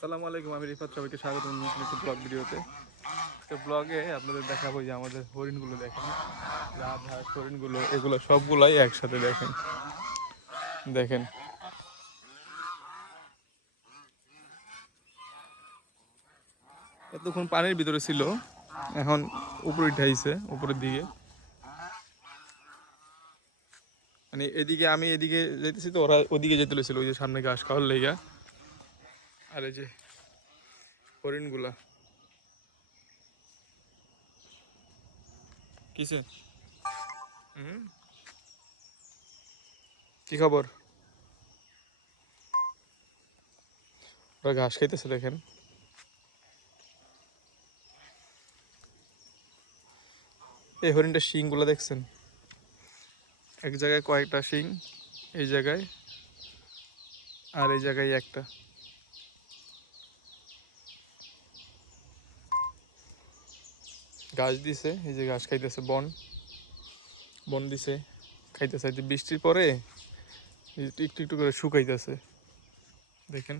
আসসালামু আলাইকুম, আমি রিফাত, সবাইকে স্বাগত নতুন একটি ব্লগ ভিডিওতে। তো ব্লগে আপনাদের দেখাবো যে আমাদের হরিণগুলো দেখেন, রাজহাঁস হরিণগুলো এগুলো সবগুলাই একসাথে দেখেন। দেখেন এতক্ষণ পানির ভিতরে ছিল, এখন উপরে উঠাইছে উপরের দিকে। মানে এদিকে আমি এদিকে যেতেছি তো ওরা ওদিকে যেতে লেছিল, ওই যে সামনে ঘাস খাওয়ার লেগা। আর এই যে হরিণগুলা কিসে হুম কি খবর, ওরা ঘাস খাইতেছে দেখেন। এই হরিণটার শিং গুলা দেখছেন, এক জায়গায় কয়েকটা শিং, এই জায়গায় আর এই জায়গায় একটা। ঘাস দিছে, এই যে ঘাস খাইতেছে, বন বন দিছে, খাইতেছে। এই যে বৃষ্টির পরে একটু একটু করে শুকাইতেছে দেখেন।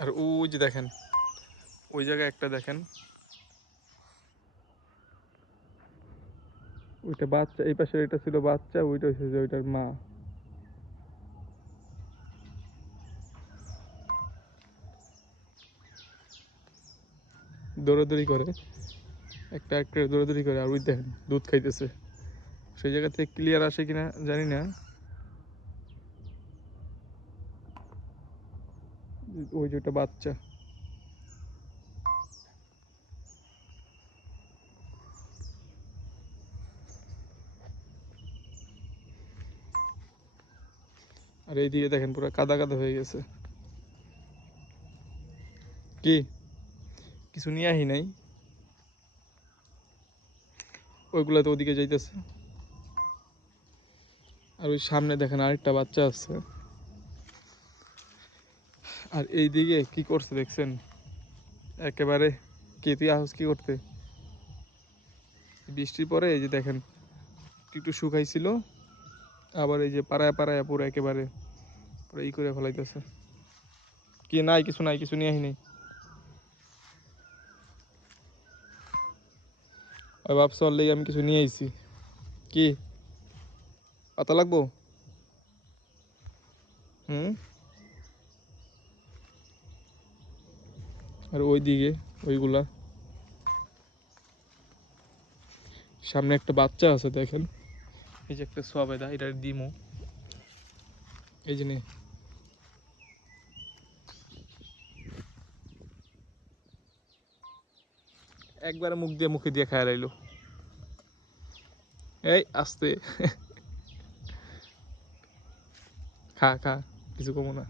আর ওই যে দেখেন, ওই জায়গায় একটা দেখেন, ওইটা বাচ্চা, এই পাশে এটা ছিল বাচ্চা, ওইটা হচ্ছে যে ওইটার মা। দৌড়াদৌড়ি করে, একটা একটা দৌড়াদৌড়ি করে। আর ওই দেখেন দুধ খাইতেছে, সেই জায়গা থেকে ক্লিয়ার আসে কিনা জানি না। ওই যে ওটা বাচ্চা। আর এইদিকে দেখেন পুরো কাদা কাদা হয়ে গেছে। কি কিছু নিয়ে আহি নাই, ওইগুলা তো ওদিকে যাইতেছে। আর ওই সামনে দেখেন আরেকটা বাচ্চা আছে। আর এইদিকে কি করছে দেখছেন একেবারে। কে তুই আহস কি করতে? বৃষ্টির পরে এই যে দেখেন একটু একটু শুকাইছিল, আবার এই যে পাড়ায় পাড়ায় পুরো একেবারে পুরো ই করে ফেলাইতেছে। কি নাই, কিছু নাই, কিছু নিয়ে আসিনি। আর ভাবছি ওর লেগে আমি কিছু নিয়ে আইছি। কি পাতা লাগবো? হুম। আর ওই দিকে ওইগুলা সামনে একটা বাচ্চা আছে দেখেন, এই যে একটা সবেদা, এটা দিমু। এই যে নে। একবারে মুখে দিয়ে খায় লাইলো। এই আস্তে খা খা, কিছু কমো না।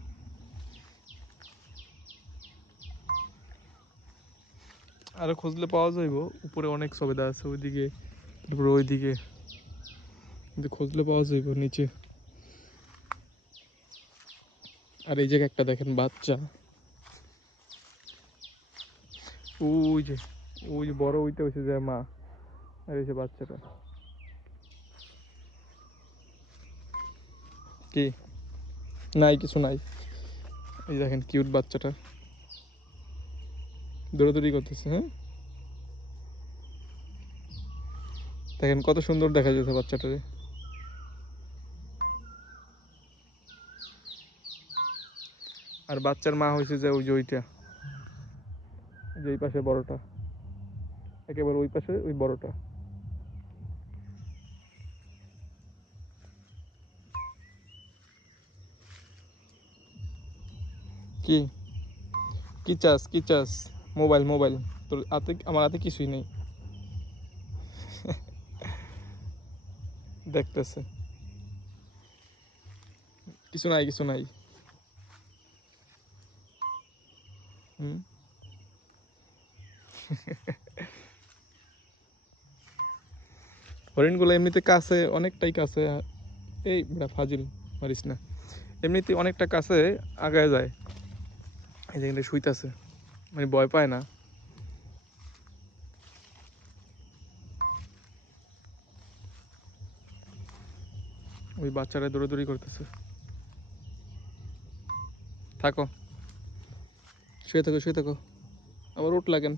আরো খুঁজলে পাওয়া যাইব, উপরে অনেক সবেদা আছে ওইদিকে, তারপরে ওইদিকে কিন্তু খুঁজলে পাওয়া যাইব নিচে। আর এই জায়গায় একটা দেখেন বাচ্চা, ওই যে ওই যে বড় ওইটা হয়েছে যে মা, আর এই যে বাচ্চাটা। কি নাই, কিছু নাই। এই দেখেন কিউট বাচ্চাটা দৌড়াদৌড়ি করতেছে। হ্যাঁ দেখেন কত সুন্দর দেখা যাচ্ছে বাচ্চাটারে। আর বাচ্চার মা হয়েছে যে ওই যে ওইটা, যে এই পাশে বড়টা, একেবারে ওই পাশে ওই বড়টা। কি কি চাস, কি চাস? মোবাইল মোবাইল, তোর হাতে আমার হাতে কিছুই নেই। দেখতেছে কিছু নাই, কিছু নাই। হুম। হরিণগুলো এমনিতে কাছে, অনেকটাই কাছে। এই বেটা ফাজিল মারিস না, এমনিতে অনেকটা কাছে আগায় যায়। এই যে শুইতেছে, মানে ভয় পায় না। ওই বাচ্চারা দৌড়াদৌড়ি করতেছে। থাকো, শুয়ে থাকো, শুয়ে থাকো, আবার উঠ লাগেন।